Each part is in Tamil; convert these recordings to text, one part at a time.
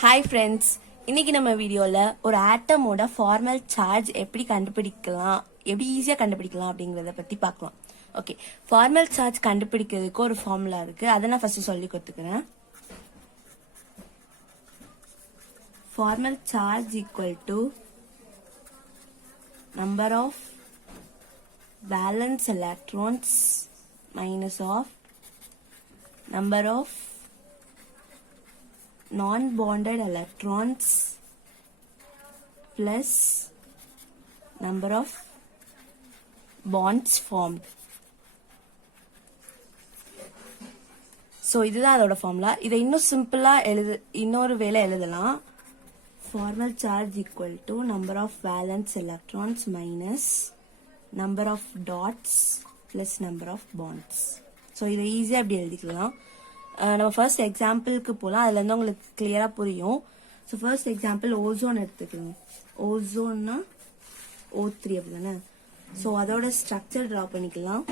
ஹாய் ஃப்ரெண்ட்ஸ், இன்னைக்கு நம்ம வீடியோவில் ஒரு ஆட்டமோட ஃபார்மல் சார்ஜ் எப்படி கண்டுபிடிக்கலாம், எப்படி ஈஸியாக கண்டுபிடிக்கலாம் அப்படிங்கிறத பற்றி பார்க்கலாம். ஓகே, ஃபார்மல் சார்ஜ் கண்டுபிடிக்கிறதுக்கு ஒரு ஃபார்முலா இருக்குது, அதை நான் ஃபஸ்ட்டு சொல்லி கொடுத்துக்கிறேன். Formal charge equal to number of valence electrons minus of number of non-bonded electrons plus number of bonds formed. So இதுதான் அதோட ஃபார்முலா. இதை இன்னும் சிம்பிளா இன்னொரு வேளை எழுதலாம். Formal charge equal to number of valence electrons minus number of dots plus number of bonds. So இதை ஈஸியா அப்படி எழுதிக்கலாம். நம்ம ஃபர்ஸ்ட் எக்ஸாம்பிளுக்கு போகலாம், அதுல இருந்து உங்களுக்கு கிளியரா புரியும். ஸோ ஃபர்ஸ்ட் எக்ஸாம்பிள் ஓசோன் எடுத்துக்கலாம். ஓசோன்னா O3 அப்படிதானே. ஸோ அதோட ஸ்ட்ரக்சர் டிரா பண்ணிக்கலாம்.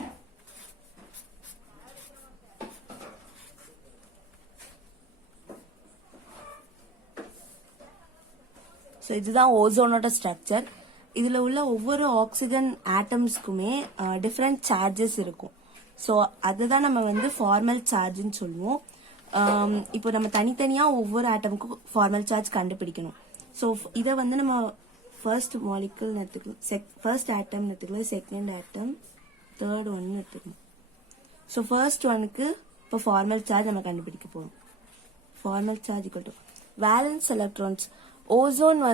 ஸோ இதுதான் ஓசோனோட ஸ்ட்ரக்சர். இதுல உள்ள ஒவ்வொரு ஆக்சிஜன் ஆட்டம்ஸ்க்குமே டிஃப்ரெண்ட் சார்ஜஸ் இருக்கும். ஸோ அதுதான் நம்ம ஃபார்மல் சார்ஜ்னு சொல்லுவோம். இப்போ நம்ம தனித்தனியா ஒவ்வொரு ஆட்டமுக்கும் ஃபார்மல் சார்ஜ் கண்டுபிடிக்கணும். ஸோ இதை நம்ம ஃபர்ஸ்ட் மாலிகுல் எடுத்துக்கலாம், ஃபர்ஸ்ட் ஆட்டம் எடுத்துக்கலாம், செகண்ட் ஆட்டம், தேர்ட் ஒன் எடுத்துக்கணும். ஸோ ஃபர்ஸ்ட் ஒனுக்கு இப்போ ஃபார்மல் சார்ஜ் நம்ம கண்டுபிடிக்க போறோம். Formal charge equal to valence electrons. Ozone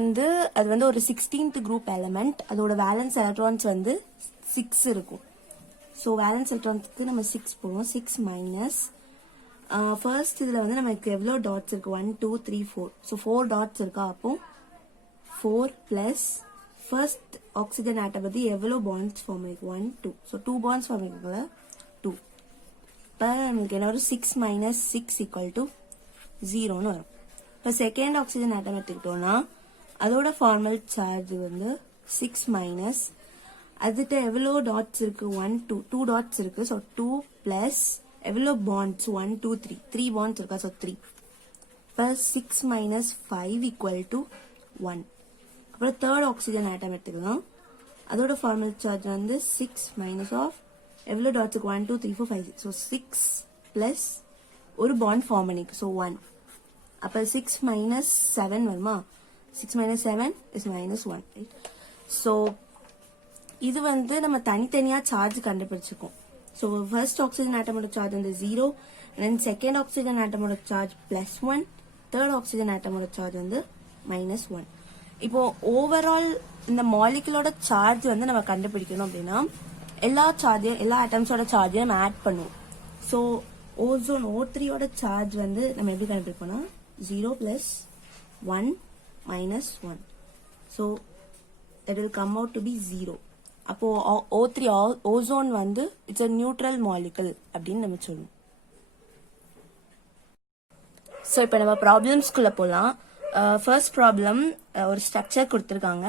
அது ஒரு 16th குரூப் எலமெண்ட். அதோட வேலன்ஸ் எலக்ட்ரான்ஸ் 6 இருக்கும். ஸோ வேலன்ஸ் எலக்ட்ரான்ஸ்க்கு நம்ம 6 போடுவோம். 6 மைனஸ் ஃபர்ஸ்ட் இதில் நமக்கு எவ்வளோ டாட்ஸ் இருக்கு, 1 2 3 4. ஸோ 4 டாட்ஸ் இருக்கா, அப்போ 4 பிளஸ் ஃபர்ஸ்ட் ஆக்சிஜன் ஆட்டம் பற்றி எவ்வளோ பாண்ட்ஸ் ஃபார்ம் ஆயிருக்கு, 1 2. ஸோ 2 பாண்ட்ஸ் ஃபார்ம் ஆயிருக்குங்களா, 2. இப்போ நமக்கு என்ன வரும், 6 மைனஸ் 6 ஈக்குவல் டு 0ன்னு வரும். இப்போ செகண்ட் ஆக்சிஜன் ஆட்டம் எடுத்துக்கிட்டோம்னா அதோட ஃபார்மல் சார்ஜ் 6 மைனஸ் அதுகிட்ட எவ்வளோ டாட்ஸ் இருக்கு, 1 2 2 டாட்ஸ் இருக்கு. ஸோ 2 பிளஸ் எவ்வளோ பாண்ட்ஸ், 1 2 3 3 பாண்ட்ஸ் இருக்கா. So 3 plus 6 minus 5 equal to 1. அப்புறம் தேர்ட் ஆக்சிஜன் ஆட்டம் எடுத்துக்கலாம். அதோட ஃபார்மல் சார்ஜ் 6 மைனஸ் ஆஃப் எவ்வளோ டாட்ஸ் இருக்கு, 1 2 3 4 5 6. ஸோ 6 பிளஸ் ஒரு பாண்ட் ஃபார்ம் பண்ணிருக்கு. ஸோ 1. அப்போ 6 மைனஸ் 7 வருமா, 6 மைனஸ் 7 இஸ் மைனஸ் 1. ஸோ இது நம்ம தனித்தனியா சார்ஜ் கண்டுபிடிச்சிருக்கோம். ஸோ ஃபர்ஸ்ட் ஆக்சிஜன் ஆட்டமோட சார்ஜ் 0, அண்ட் செகண்ட் ஆக்சிஜன் ஆட்டமோட சார்ஜ் +1, தேர்ட் ஆக்சிஜன் ஆட்டமோட சார்ஜ் -1. இப்போ ஓவரால் இந்த மாலிகுலோட சார்ஜ் நம்ம கண்டுபிடிக்கணும் அப்படின்னா எல்லா ஆட்டம்ஸோட சார்ஜையும் நம்ம ஆட் பண்ணுவோம். ஸோ ஓசோன் O3யோட சார்ஜ் நம்ம எப்படி கண்டுபிடிப்போம்னா 0 + 1 - 1. So it will come out to be 0. அப்போ O3 ozone it's a neutral molecule அப்படின்னு நம்ம சொல்லுவோம். ஸோ இப்போ நம்ம ப்ராப்ளம்ஸ்குள்ள போகலாம். ஃபர்ஸ்ட் ப்ராப்ளம், ஒரு ஸ்ட்ரக்சர் கொடுத்துருக்காங்க,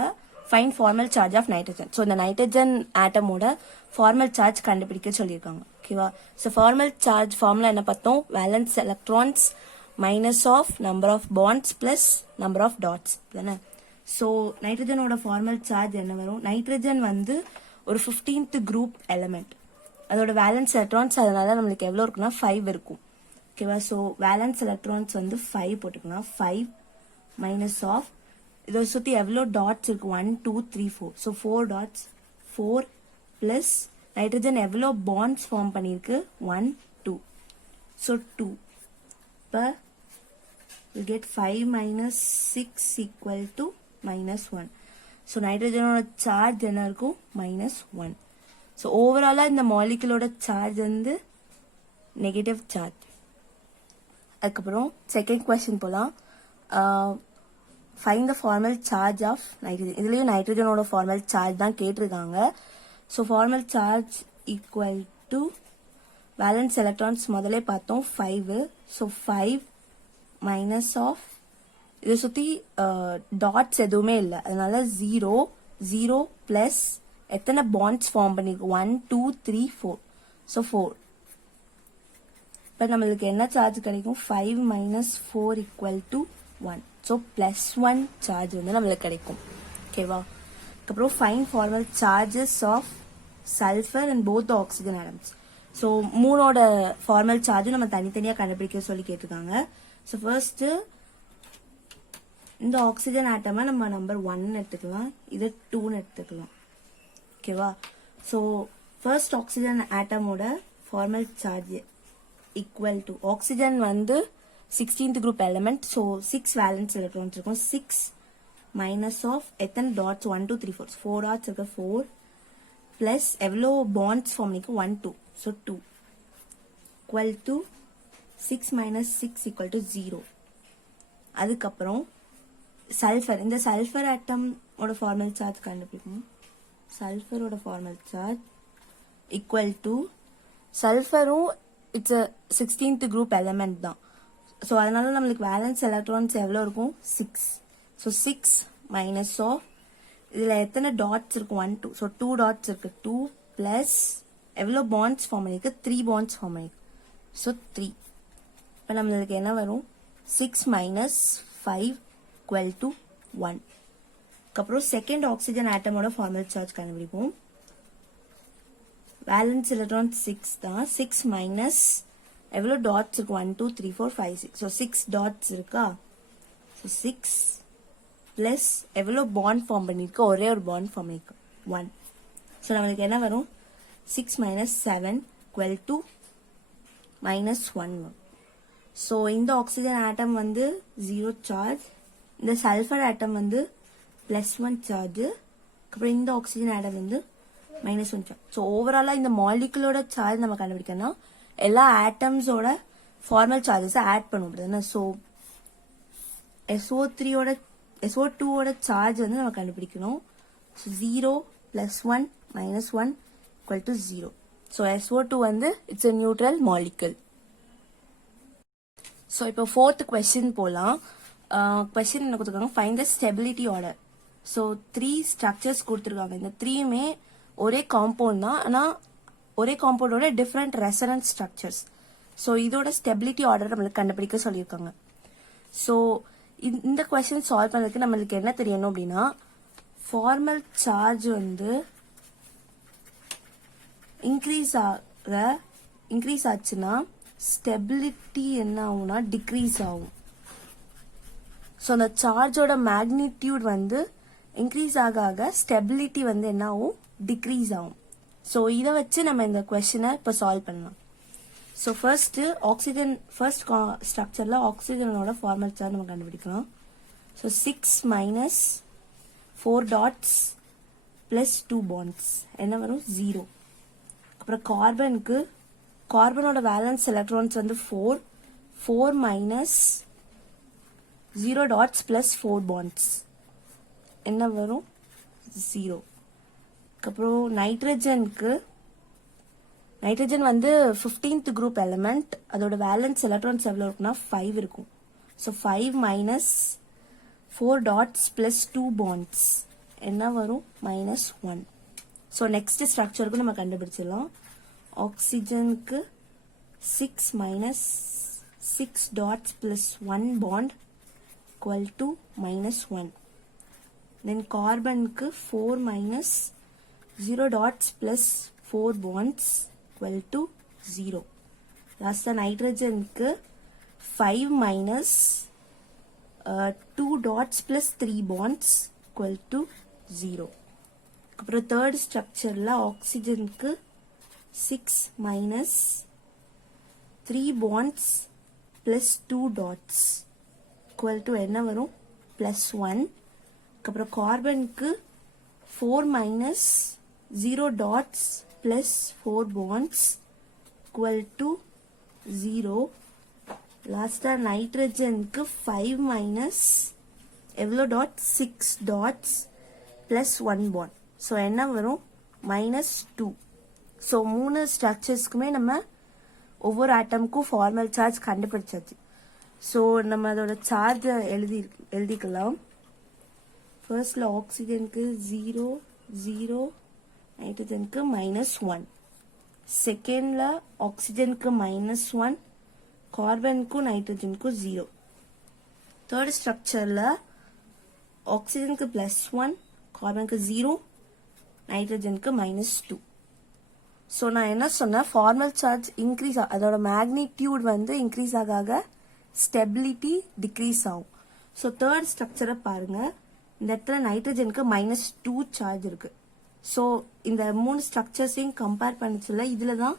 find formal charge of nitrogen. So இந்த நைட்ரஜன் ஆட்டமோட ஃபார்மல் சார்ஜ் கண்டுபிடிக்க சொல்லியிருக்காங்க. ஓகேவா. ஸோ ஃபார்மல் சார்ஜ் ஃபார்முலா என்ன பார்த்தோம், valence electrons minus of number of bonds plus number of dots தானே. ஸோ நைட்ரஜனோட ஃபார்மல் சார்ஜ் என்ன வரும், நைட்ரஜன் ஒரு 15th குரூப் எலமெண்ட். அதோட வேலன்ஸ் எலக்ட்ரான்ஸ் அதனால நம்மளுக்கு எவ்வளோ இருக்குன்னா 5 இருக்கும். ஓகேவா. ஸோ வேலன்ஸ் எலக்ட்ரான்ஸ் 5 போட்டுக்கலாம். 5 மைனஸ் ஆஃப் இதை சுற்றி எவ்வளோ டாட்ஸ் இருக்கு, 1 2 3 4. ஸோ 4 டாட்ஸ், 4 பிளஸ் நைட்ரஜன் எவ்வளோ பாண்ட்ஸ் ஃபார்ம் பண்ணியிருக்கு, 1 2. ஸோ 2. இப்போ we get 5 minus 6 equal to -1. So நைட்ரஜனோட சார்ஜ் என்ன இருக்கும், -1. ஸோ ஓவராலா இந்த மாலிகுலோட சார்ஜ் நெகட்டிவ் சார்ஜ். அதுக்கப்புறம் செகண்ட் கொஸ்டின் போலாம். Find the formal charge of nitrogen. இதுலயும் நைட்ரஜனோட ஃபார்மல் சார்ஜ் தான் கேட்டிருக்காங்க. So formal charge equal to valence electrons முதலே பார்த்தோம் 5. ஸோ 5 மைனஸ் ஆஃப் இதை சுற்றி டாட்ஸ் எதுவுமே இல்லை, அதனால 0 0 பிளஸ் எத்தனை பாண்ட்ஸ் ஃபார்ம் பண்ணிருக்கு, 1 2 3 4. ஸோ 4. இப்போ நம்மளுக்கு என்ன சார்ஜ் கிடைக்கும், 5 - 4 = 1. ஸோ +1 சார்ஜ் வந்து நம்மளுக்கு கிடைக்கும். ஓகேவா? அதுக்கப்புறம் five formal charges of sulphur and both oxygen atoms. So மூணோட ஃபார்மல் சார்ஜும் நம்ம தனித்தனியாக கண்டுபிடிக்க சொல்லி கேட்டிருக்காங்க. ஸோ ஃபர்ஸ்ட் இந்த ஆக்சிஜன் ஆட்டமை நம்ம நம்பர் 1 எடுத்துக்கலாம், இது 2 எடுத்துக்கலாம். ஓகேவா? ஸோ ஃபர்ஸ்ட் ஆக்சிஜன் ஆட்டமோட formal charge equal to, oxygen வந்து 16th group element, so 6 valence electrons இருக்கும். 6 மைனஸ் ஆஃப் எத்தனை டாட்ஸ், 1 2 3 4 4 டாட்ஸ் இருக்கு, 4 பிளஸ் எவ்வளோ பாண்ட்ஸ் ஃபார்ம் பண்ணிக்கும், 1 2, so 2 equal to 6 minus 6 equal to 0. அதுக்கப்புறம் சல்ஃபர், இந்த சல்ஃபர் ஆட்டமோட ஃபார்மல் சார்ஜ் கண்டுபிடிக்கணும். சல்ஃபரோட ஃபார்மல் சார்ஜ் ஈக்குவல் டு, சல்ஃபரும் it's a 16th group element தான். ஸோ அதனால நம்மளுக்கு வேலன்ஸ் எலக்ட்ரான்ஸ் எவ்வளோ இருக்கும், 6. ஸோ 6 மைனஸ் ஆஃப், இதில் எத்தனை டாட்ஸ் இருக்கும், 1 2, ஸோ 2 டாட்ஸ் இருக்கு, 2 பிளஸ் எவ்வளோ பாண்ட்ஸ் ஃபார்ம் பண்ணிருக்கு, 3 பாண்ட்ஸ் ஃபார்ம் பண்ணிருக்கு, ஸோ 3. இப்போ நம்மளுக்கு என்ன வரும், 6 மைனஸ் 5 ஈக்குவல் டு 1. அதுக்கப்புறம் செகண்ட் ஆக்சிஜன் ஆட்டமோட ஃபார்மல் சார்ஜ் கண்டுபிடிப்போம். வேலன்ஸ் எலக்ட்ரான் 6 தான், 6 மைனஸ் எவ்வளோ டாட்ஸ் இருக்கு, 1 2 3 4 5 6, ஸோ 6 டாட்ஸ் இருக்கா, ஸோ 6 பிளஸ் எவ்வளோ பாண்ட் ஃபார்ம் பண்ணிருக்கு, ஒரே ஒரு பாண்ட் ஃபார்ம் பண்ணிருக்கு, 1. ஸோ நம்மளுக்கு என்ன வரும், 6 மைனஸ் 7 ஈக்குவல் டு மைனஸ் 1 வரும். ஸோ இந்த ஆக்சிஜன் ஆட்டம் வந்து 0 சார்ஜ், இந்த சல்ஃபர் ஆட்டம் வந்து +1 சார்ஜ், அப்புறம் இந்த ஆக்சிஜன் ஆட்டம் வந்து -1 சார்ஜ். ஸோ ஓவராலா இந்த மாலிகுலோட சார்ஜ் நம்ம கண்டுபிடிக்கணும், எல்லா ஆட்டம்ஸோட ஃபார்மல் சார்ஜஸ் ஆட் பண்ணுவோம். ஸோ SO2ஓட சார்ஜ் வந்து நம்ம கண்டுபிடிக்கணும். So 0 +1 -1 equal to 0. So SO2 வந்து it's a neutral molecule. So இப்போ 4th கொஸ்டின் போகலாம். கொஸ்டின் என்ன கொடுத்துருக்காங்க, find the stability order. So 3 structures கொடுத்துருக்காங்க. இந்த 3மே ஒரே காம்பவுண்ட் தான், ஆனால் ஒரே காம்பவுண்டோட டிஃப்ரெண்ட் ரெசனன்ஸ் ஸ்ட்ரக்சர்ஸ். ஸோ இதோட ஸ்டெபிலிட்டி ஆர்டர் நம்மளுக்கு கண்டுபிடிக்க சொல்லியிருக்காங்க. ஸோ இந்த கொஸ்டின் சால்வ் பண்ணதுக்கு நம்மளுக்கு என்ன தெரியணும் அப்படின்னா, ஃபார்மல் சார்ஜ் வந்து இன்க்ரீஸ் ஆச்சுன்னா ஸ்டெபிலிட்டி என்ன ஆகும்னா டிக்ரீஸ் ஆகும். ஸோ அந்த சார்ஜோட மேக்னிடியூட் வந்து இன்க்ரீஸ் ஆக ஆக ஸ்டெபிலிட்டி வந்து என்ன ஆகும், டிக்ரீஸ் ஆகும். ஸோ இதை வச்சு நம்ம இந்த கொஸ்டினை இப்போ சால்வ் பண்ணலாம். ஸோ ஃபர்ஸ்ட் ஸ்ட்ரக்சர்ல ஆக்சிஜனோட ஃபார்மல் சார்ஜ் நம்ம கண்டுபிடிக்கலாம். So 6 minus 4 dots plus 2 bonds என்ன வரும், 0. அப்புறம் கார்பனோட வேலன்ஸ் எலக்ட்ரான்ஸ் வந்து 4 மைனஸ் 0 டாட்ஸ் பிளஸ் 4 பாண்ட்ஸ் என்ன வரும், 0. அப்புறம் நைட்ரஜன் வந்து 15th குரூப் எலிமெண்ட், அதோட வேலன்ஸ் எலக்ட்ரான்ஸ் எவ்வளோ இருக்குன்னா 5 இருக்கும். So 5 minus 4 dots plus 2 bonds என்ன வரும், -1. ஸோ நெக்ஸ்ட் ஸ்ட்ரக்சருக்கு நம்ம கண்டுபிடிச்சிடலாம். ஆக்சிஜனுக்கு 6 minus 6 dots plus 1 bond equal to -1. Then கார்பனுக்கு 4 minus 0 dots plus 4 bonds equal to 0. Last நைட்ரஜனுக்கு 5 minus 2 dots plus 3 bonds equal to 0. அப்புறம் third structureல ஆக்சிஜனுக்கு 6 minus 3 bonds plus 2 dots equal to என்ன வரும், +1. அப்புறம் கார்பனுக்கு 4 minus 0 dots plus 4 bonds equal to 0. லாஸ்டா நைட்ரஜனுக்கு 5 minus எவ்வளோ dot, 6 dots plus 1 bond. So என்ன வரும், -2. ஸோ 3 ஸ்ட்ரக்சர்ஸ்க்குமே நம்ம ஒவ்வொரு ஆட்டமுக்கும் ஃபார்மல் சார்ஜ் கண்டுபிடிச்சாச்சு. ஸோ நம்ம அதோட சார்ஜை எழுதிக்கலாம். ஃபர்ஸ்ட்ல ஆக்சிஜனுக்கு 0 0, நைட்ரஜனுக்கு -1. செகண்ட்ல ஆக்சிஜனுக்கு -1, கார்பனுக்கும் நைட்ரஜனுக்கும் 0. தேர்ட் ஸ்ட்ரக்சரில் ஆக்சிஜனுக்கு +1, கார்பனுக்கு 0, நைட்ரஜனுக்கு -2. ஸோ நான் என்ன சொன்னேன், ஃபார்மல் சார்ஜ் இன்க்ரீஸ் அதோட மேக்னிடியூட் வந்து இன்க்ரீஸ் ஆக ஸ்டெபிலிட்டி டிக்ரீஸ் ஆகும். ஸோ தேர்ட் ஸ்ட்ரக்சரை பாருங்க, இந்த இடத்துல நைட்ரஜனுக்கு -2 சார்ஜ் இருக்கு. ஸோ இந்த 3 ஸ்ட்ரக்சர்ஸையும் கம்பேர் பண்ணிச்சுல, இதுல தான்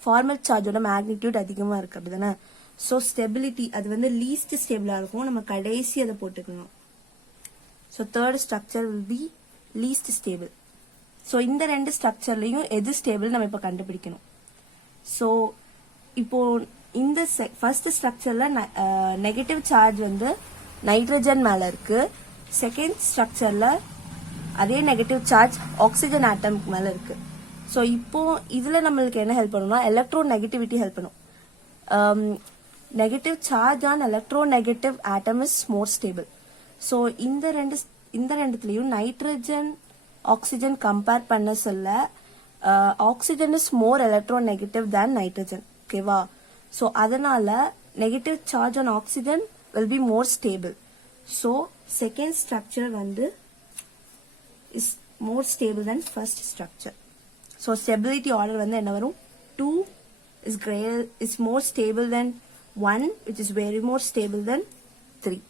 ஃபார்மல் சார்ஜோட மேக்னிடியூட் அதிகமாக இருக்கு, அப்படிதானே? ஸோ ஸ்டெபிலிட்டி அது வந்து லீஸ்ட் ஸ்டேபிளா இருக்கும், நம்ம கடைசி அதை போட்டுக்கணும். So third structure will be least stable. So இந்த 2 ஸ்ட்ரக்சர்லையும் எது ஸ்டேபிள் நம்ம இப்போ கண்டுபிடிக்கணும். ஸோ இப்போ இந்த ஃபர்ஸ்ட் ஸ்ட்ரக்சர்ல நெகட்டிவ் சார்ஜ் வந்து நைட்ரஜன் மேல இருக்கு. செகண்ட் ஸ்ட்ரக்சர்ல அதே நெகட்டிவ் சார்ஜ் ஆக்சிஜன் ஆட்டம்க்கு மேல இருக்கு. ஸோ இப்போ இதுல நம்மளுக்கு என்ன ஹெல்ப் பண்ணும்னா, எலக்ட்ரோ நெகட்டிவிட்டி ஹெல்ப் பண்ணும். Negative charge on electronegative atom is more stable. So இந்த ரெண்டுத்துலயும் நைட்ரஜன் ஆக்சிஜன் கம்பேர் பண்ண சொல்ல oxygen is more electronegative than nitrogen. ஓகேவா? ஸோ அதனால negative charge on oxygen will be more stable. So second structure வந்து is more stable then first structure. So stability order வந்து என்ன வரும், 2 is more stable than 1, which is very more stable than 3.